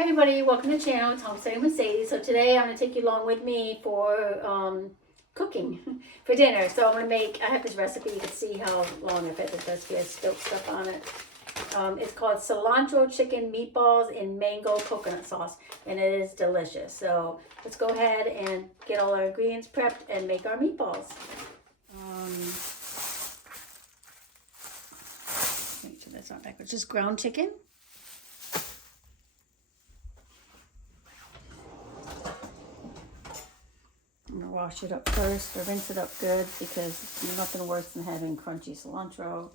Hi everybody, welcome to the channel. It's Homesteading with Sadie. So today I'm going to take you along with me for cooking for dinner. So I'm going to make, I have this recipe. You can see how long I've had this recipe. I spilled stuff on it. It's called cilantro chicken meatballs in mango coconut sauce, and it is delicious. So let's go ahead and get all our ingredients prepped and make our meatballs. Make sure that's not backwards. Just ground chicken. I'm going to wash it up first or rinse it up good because there's nothing worse than having crunchy cilantro.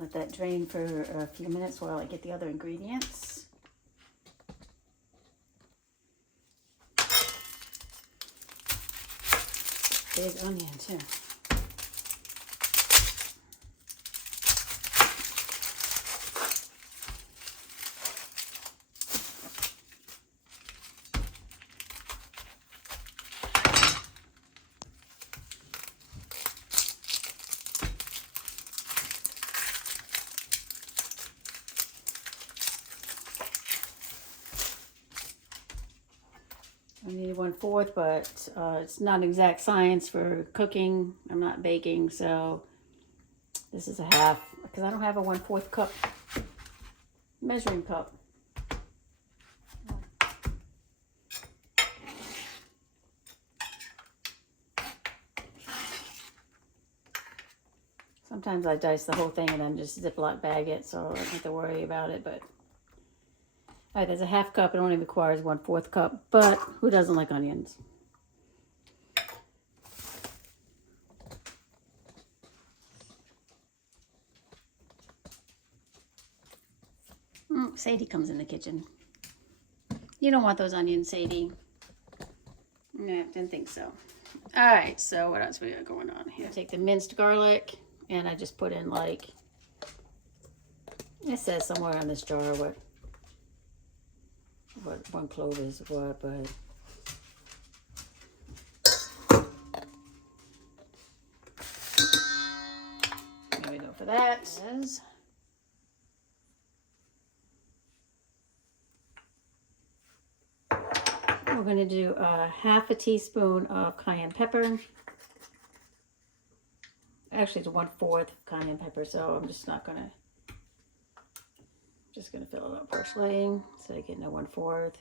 Let that drain for a few minutes while I get the other ingredients. Big onion too. I need 1/4, but it's not exact science for cooking. I'm not baking, so this is a half because I don't have a 1/4 cup measuring cup. Sometimes I dice the whole thing and then just Ziploc bag it, so I don't have to worry about it, but all right, there's a half cup. It only requires 1/4 cup, but who doesn't like onions? Sadie comes in the kitchen. You don't want those onions, Sadie. No, didn't think so. All right, so what else we got going on here? Take the minced garlic, and I just put in like, it says somewhere on this jar what 1 clove is what, but there we go for that. We're going to do half a teaspoon of cayenne pepper. Actually, it's 1/4 cayenne pepper, so I'm just not going to, just going to fill it up partially so I get no 1/4.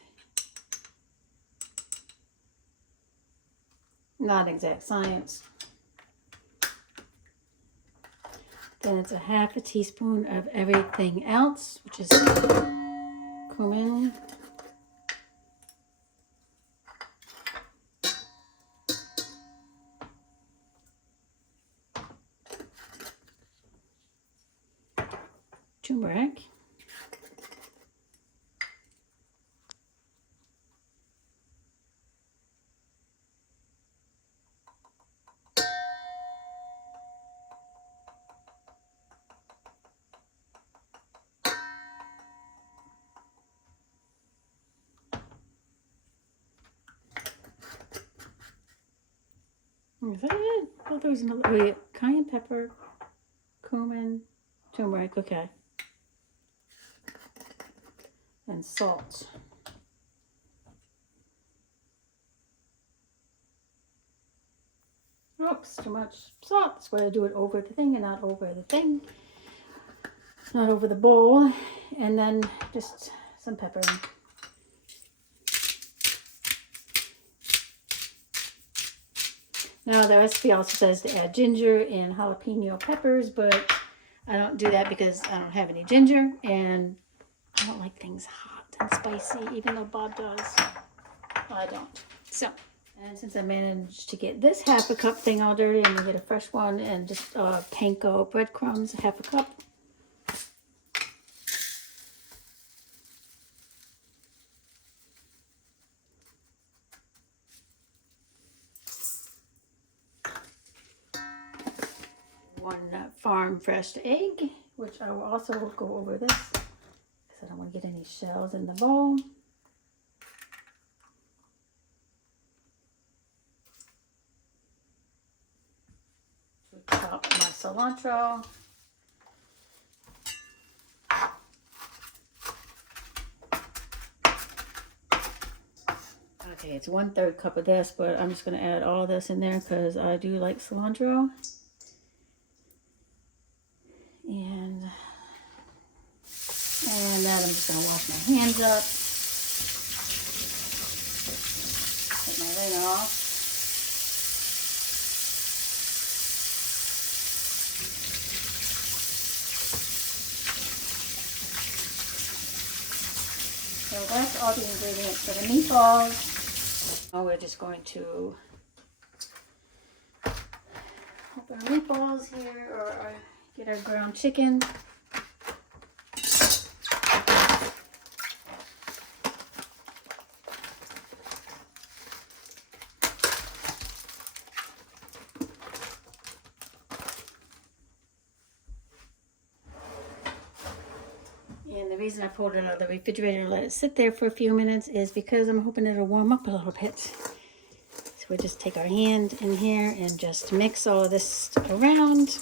Not exact science. Then it's a half a teaspoon of everything else, which is cumin, turmeric, is that it? Oh, there was another, wait, cayenne pepper, cumin, turmeric, okay. And salt. Oops, too much salt. That's why I do it over the thing and not over the thing. Not over the bowl. And then just some pepper. Now the recipe also says to add ginger and jalapeno peppers, but I don't do that because I don't have any ginger and I don't like things hot and spicy, even though Bob does. Well, I don't. So, and since I managed to get this half a cup thing all dirty, I'm gonna get a fresh one and just panko breadcrumbs, half a cup. one farm fresh egg, which I will also go over this because I don't want to get any shells in the bowl. Chop my cilantro. Okay, it's 1/3 cup of this, but I'm just going to add all of this in there because I do like cilantro. And then I'm just going to wash my hands up. Take my lid off. So that's all the ingredients for the meatballs. Now we're just going to open our meatballs here, or get our ground chicken. And the reason I pulled it out of the refrigerator and let it sit there for a few minutes is because I'm hoping it'll warm up a little bit. So we just take our hand in here and just mix all of this around.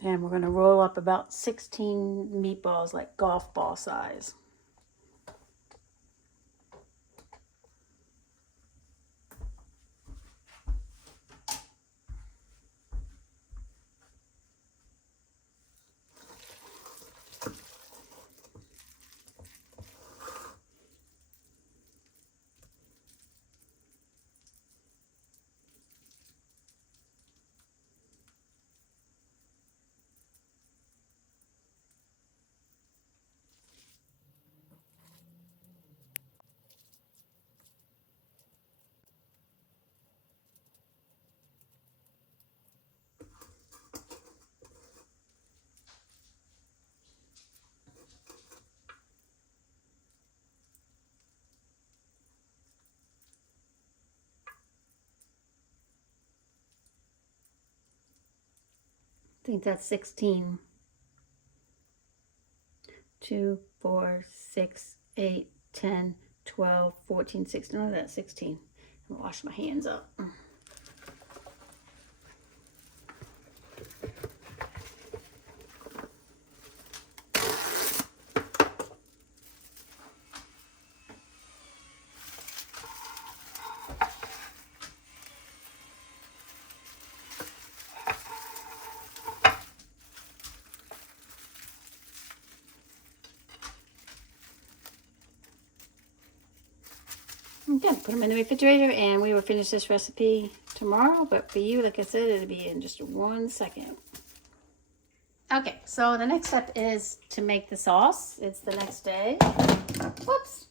And we're going to roll up about 16 meatballs, like golf ball size. I think that's 16. 2, 4, 6, 8, 10, 12, 14, 16. No, that's 16. I'm gonna wash my hands up. Okay, put them in the refrigerator and we will finish this recipe tomorrow. But for you, like I said, it'll be in just 1 second. Okay, so the next step is to make the sauce. It's the next day. Whoops.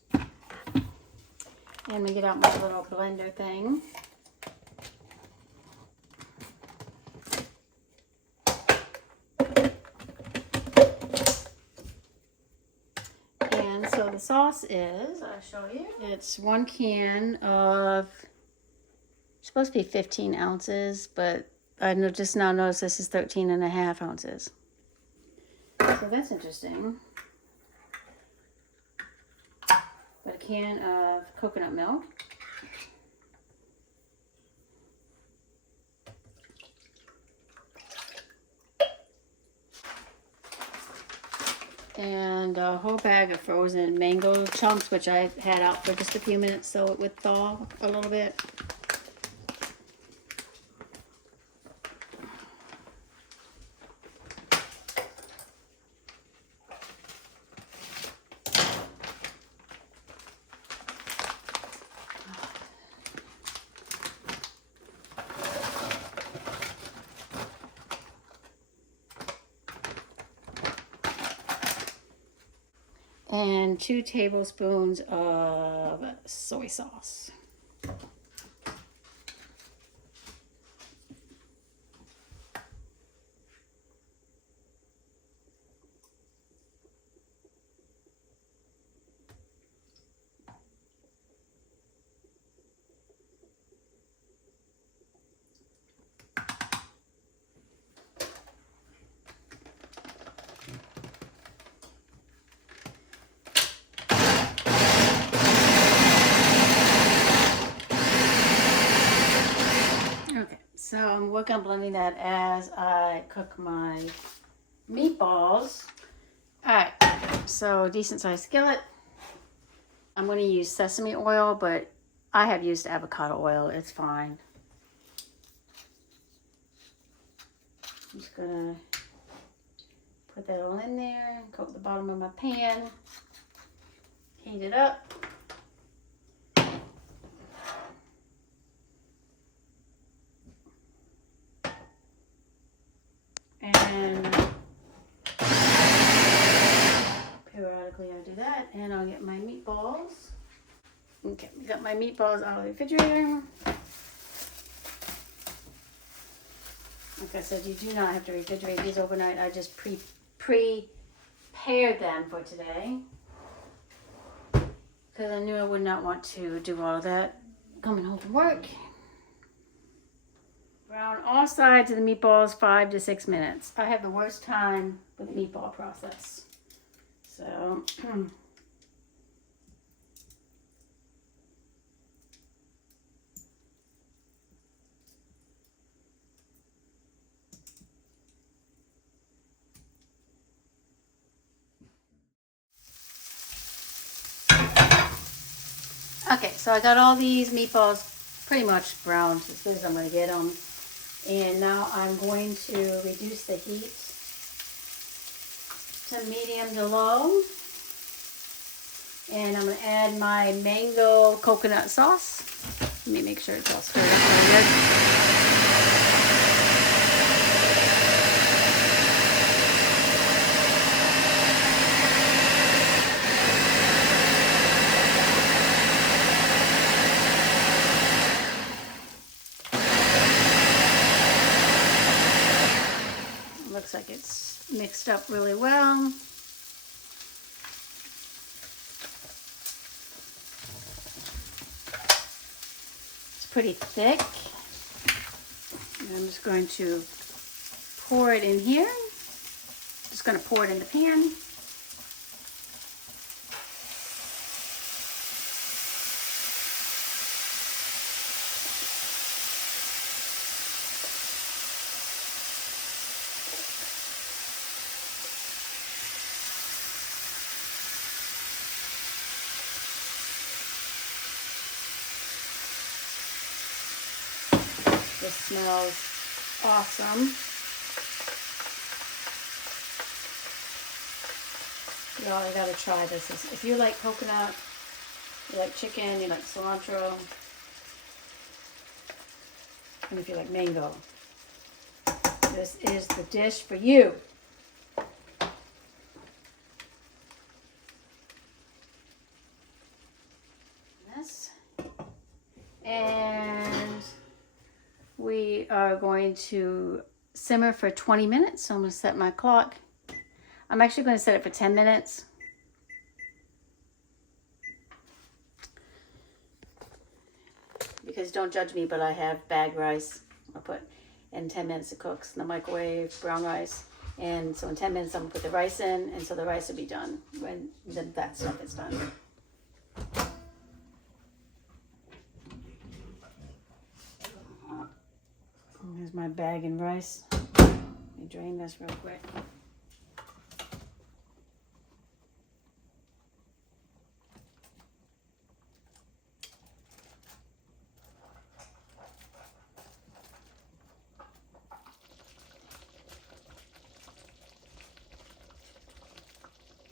And we get out my little blender thing. And so the sauce is, I'll show you. It's 1 can of, it's supposed to be 15 ounces, but I just now noticed this is 13.5 ounces. So that's interesting. But a can of coconut milk. And a whole bag of frozen mango chunks, which I had out for just a few minutes so it would thaw a little bit. And 2 tablespoons of soy sauce. So I'm working on blending that as I cook my meatballs. Alright, so decent sized skillet. I'm going to use sesame oil, but I have used avocado oil. It's fine. I'm just going to put that all in there, coat the bottom of my pan, heat it up. And periodically I do that, and I'll get my meatballs. Okay, got my meatballs out of the refrigerator. Like I said, you do not have to refrigerate these overnight. I just prepared them for today because I knew I would not want to do all of that coming home from work. Brown all sides of the meatballs 5 to 6 minutes. I have the worst time with the meatball process. So okay, so I got all these meatballs pretty much browned as good as I'm going to get them. And now I'm going to reduce the heat to medium to low. And I'm going to add my mango coconut sauce. Let me make sure it's all stirred up really good. Looks like it's mixed up really well. It's pretty thick. And I'm just going to pour it in here. Just going to pour it in the pan. This smells awesome. Y'all, I gotta try this. If you like coconut, you like chicken, you like cilantro, and if you like mango, this is the dish for you. This. And we are going to simmer for 20 minutes. So I'm going to set my clock. I'm actually going to set it for 10 minutes. Because don't judge me, but I have bagged rice. I'll put in 10 minutes it cooks in the microwave, brown rice. And so in 10 minutes I'm going to put the rice in, and so the rice will be done when that stuff is done. Here's my bag and rice. Let me drain this real quick.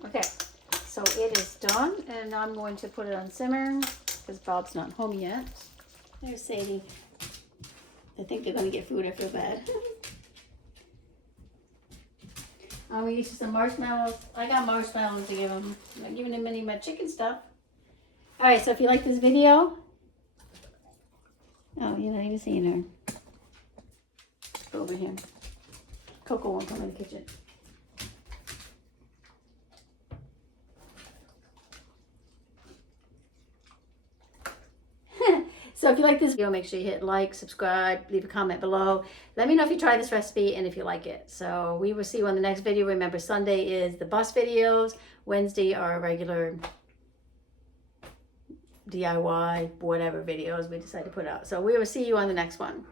Okay, so it is done, and I'm going to put it on simmer because Bob's not home yet. There's Sadie. I think they're going to get food. I feel bad. We used some marshmallows. I got marshmallows to give them. I'm not giving them any of my chicken stuff. Alright, so if you like this video. Oh, you're not even seeing her. Go over here. Coco won't come in the kitchen. So if you like this video, make sure you hit like, subscribe, leave a comment below. Let me know if you try this recipe and if you like it. So we will see you on the next video. Remember, Sunday is the bus videos. Wednesday are regular DIY, whatever videos we decide to put out. So we will see you on the next one.